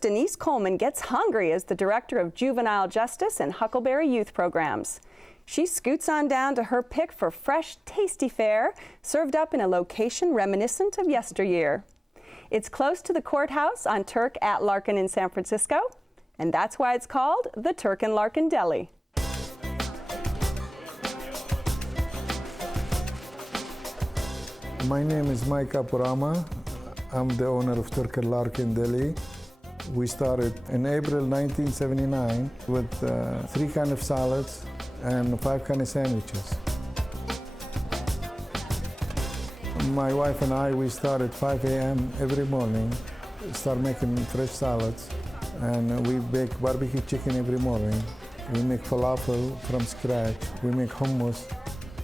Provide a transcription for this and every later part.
Denise Coleman gets hungry as the Director of Juvenile Justice and Huckleberry Youth Programs. She scoots on down to her pick for fresh, tasty fare, served up in a location reminiscent of yesteryear. It's close to the courthouse on Turk at Larkin in San Francisco, and that's why it's called the Turk and Larkin Deli. My name is Mike Apurama. I'm the owner of Turk and Larkin Deli. We started in April 1979 with 3 kinds of salads and 5 kinds of sandwiches. My wife and I, we start at 5 a.m. every morning, start making fresh salads, and we bake barbecue chicken every morning. We make falafel from scratch. We make hummus,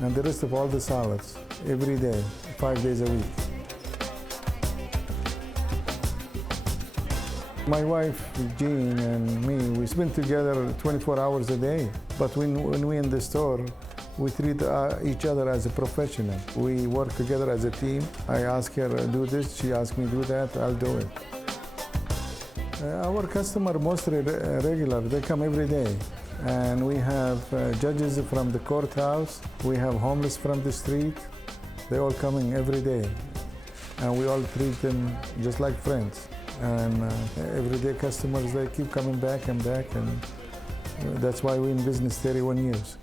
and the rest of all the salads every day, 5 days a week. My wife, Jean, and me, we spend together 24 hours a day. But when we're in the store, we treat each other as a professional. We work together as a team. I ask her, do this, she asks me, do that, I'll do it. Our customer mostly regular, they come every day. And we have judges from the courthouse, we have homeless from the street. They're all coming every day. And we all treat them just like friends. And everyday customers, they keep coming back and back, and that's why we're in business 31 years.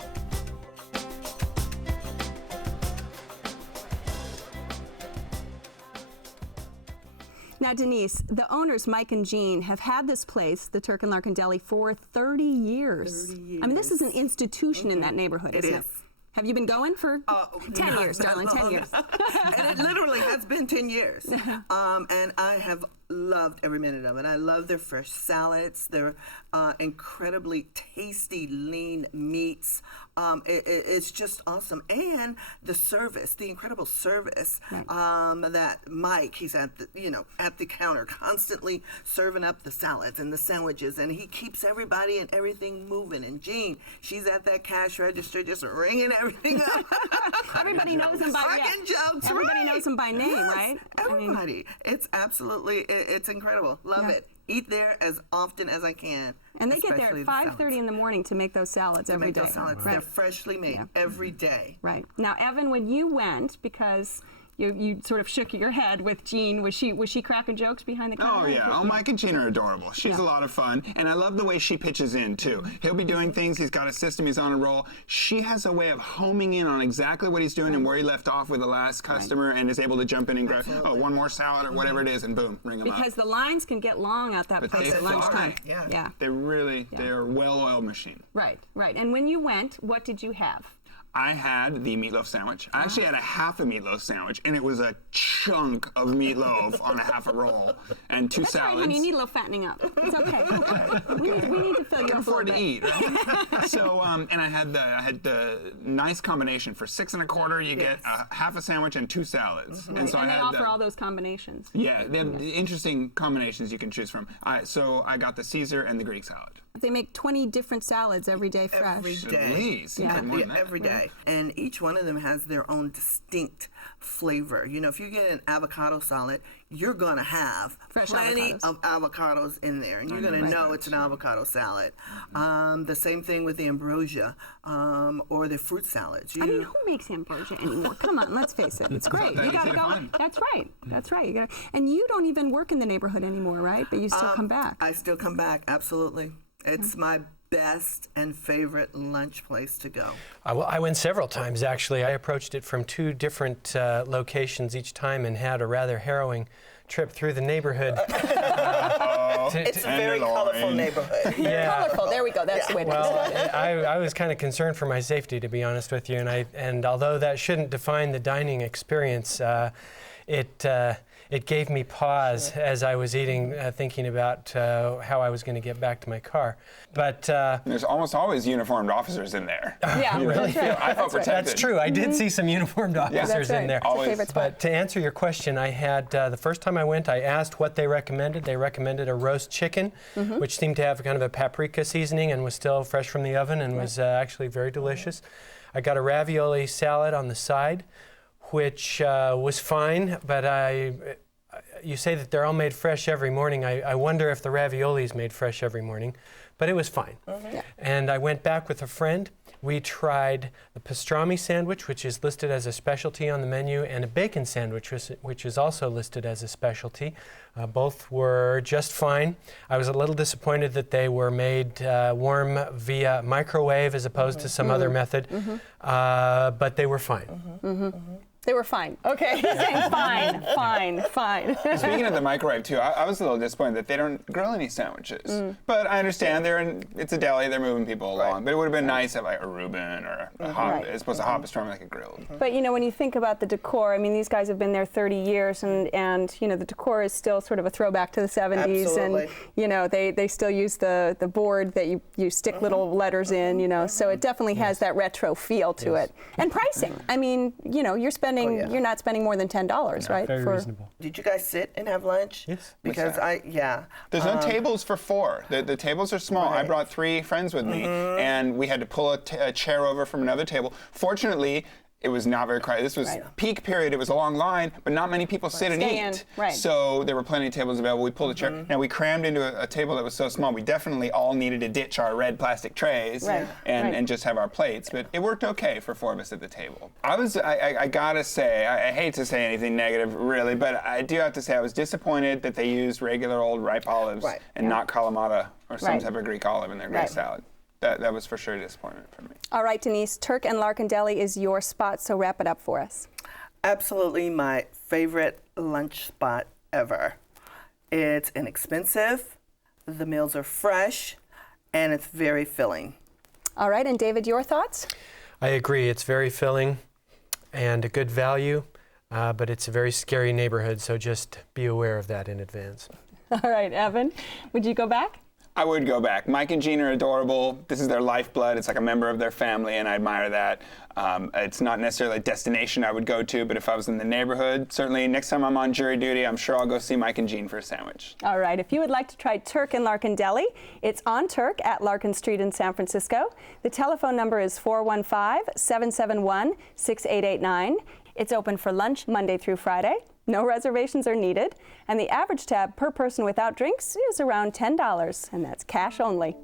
Now, Denise, the owners, Mike and Jean, have had this place, the Turk and Larkin Deli, for 30 years. 30 years. I mean, this is an institution in that neighborhood, isn't it? Have you been going for 10 years, darling, 10 years? And it literally has been 10 years. And I have loved every minute of it. I love their fresh salads, their incredibly tasty lean meats. It's just awesome. And the service, the incredible service that Mike, he's at the, at the counter constantly serving up the salads and the sandwiches, and he keeps everybody and everything moving. And Jean, she's at that cash register just ringing everything up. Everybody knows him by name. Jokes, Everybody knows him by name, yes, right? Everybody. It's absolutely, it's incredible. Love it. Eat there as often as I can. And they get there at 5:30 in the morning to make those salads every day. Right. They're freshly made every day. Right. Now, Evan, when you went, because you sort of shook your head with Jean, was she cracking jokes behind the counter? Oh, yeah. Oh, Mike and Jean are adorable. She's a lot of fun. And I love the way she pitches in, too. He'll be doing things. He's got a system. He's on a roll. She has a way of homing in on exactly what he's doing and where he left off with the last customer and is able to jump in and grab, one more salad or whatever it is, and boom, ring them up. Because the lines can get long at that place at lunchtime. Yeah. They're a well-oiled machine. Right. And when you went, what did you have? I had the meatloaf sandwich. I actually had a half a meatloaf sandwich, and it was a chunk of meatloaf on a half a roll and 2 salads. That's right, honey. You need a little fattening up. It's okay. We need to fill you up a little bit. Can afford to eat, right? So, and I had the nice combination for $6 1/4. You get a half a sandwich and 2 salads. And so they offer all those combinations. Yeah, they have interesting combinations you can choose from. So I got the Caesar and the Greek salad. They make 20 different salads every day fresh. Every day. Please. Every day. And each one of them has their own distinct flavor. If you get an avocado salad, you're going to have plenty of avocados in there. And you're going to know it's an avocado salad. The same thing with the ambrosia or the fruit salads. I mean, who makes ambrosia anymore? Come on, let's face it. It's great. You got to go. That's right. You gotta, and you don't even work in the neighborhood anymore, right? But you still come back. I still come back, absolutely. It's my best and favorite lunch place to go. I went several times, actually. I approached it from 2 different locations each time and had a rather harrowing trip through the neighborhood. It's a very colorful neighborhood. Yeah. Colorful. There we go. That's the way to describe it. I was kind of concerned for my safety, to be honest with you. And although that shouldn't define the dining experience, it gave me pause as I was eating, thinking about how I was going to get back to my car. But there's almost always uniformed officers in there. Yeah, really? I felt protected. That's true. I did see some uniformed officers in there. Always. But to answer your question, I had the first time I went, I asked what they recommended. They recommended a roast chicken, which seemed to have kind of a paprika seasoning and was still fresh from the oven and was actually very delicious. I got a ravioli salad on the side, which was fine, but you say that they're all made fresh every morning. I wonder if the ravioli is made fresh every morning, but it was fine. Yeah. And I went back with a friend. We tried the pastrami sandwich, which is listed as a specialty on the menu, and a bacon sandwich, which is also listed as a specialty. Both were just fine. I was a little disappointed that they were made warm via microwave as opposed to some other method, but they were fine. They were fine. Okay. He's saying fine, fine, fine. Speaking of the microwave too, I was a little disappointed that they don't grill any sandwiches. But I understand it's a deli, they're moving people along. But it would have been nice to have like a Reuben or a hot, Right. as opposed to hot pastrami like a grilled. But you know, when you think about the decor, I mean, these guys have been there 30 years, and you know, the decor is still sort of a throwback to the 70s. Absolutely. And you know, they still use the board that you stick little letters in. You know, so it definitely has that retro feel to it. And pricing. I mean, you know, you're not spending more than $10, right? Very reasonable. Did you guys sit and have lunch? Yes. Because There's no tables for 4. The tables are small. I Right. brought 3 friends with me, and we had to pull a chair over from another table. Fortunately, it was not very crowded. This was peak period. It was a long line, but not many people sit and Stay in, eat. right. So there were plenty of tables available. We pulled a chair. Now we crammed into a table that was so small. We definitely all needed to ditch our red plastic trays Right, right. and just have our plates. But it worked okay for 4 of us at the table. I gotta say, I hate to say anything negative really, but I do have to say I was disappointed that they used regular old ripe olives Right. and not Kalamata or some Right. type of Greek olive in their Right. Greek salad. That was for sure a disappointment for me. All right, Denise, Turk and Larkin Deli is your spot, so wrap it up for us. absolutely my favorite lunch spot ever. It's inexpensive, the meals are fresh, and it's very filling. All right, and David, your thoughts? I agree. It's very filling and a good value, but it's a very scary neighborhood, so just be aware of that in advance. All right, Evan, would you go back? I would go back. Mike and Jean are adorable. This is their lifeblood. It's like a member of their family, and I admire that. It's not necessarily a destination I would go to, but if I was in the neighborhood, certainly next time I'm on jury duty, I'm sure I'll go see Mike and Jean for a sandwich. All right, if you would like to try Turk and Larkin Deli, it's on Turk at Larkin Street in San Francisco. The telephone number is 415-771-6889. It's open for lunch Monday through Friday. No reservations are needed, and the average tab per person without drinks is around $10, and that's cash only.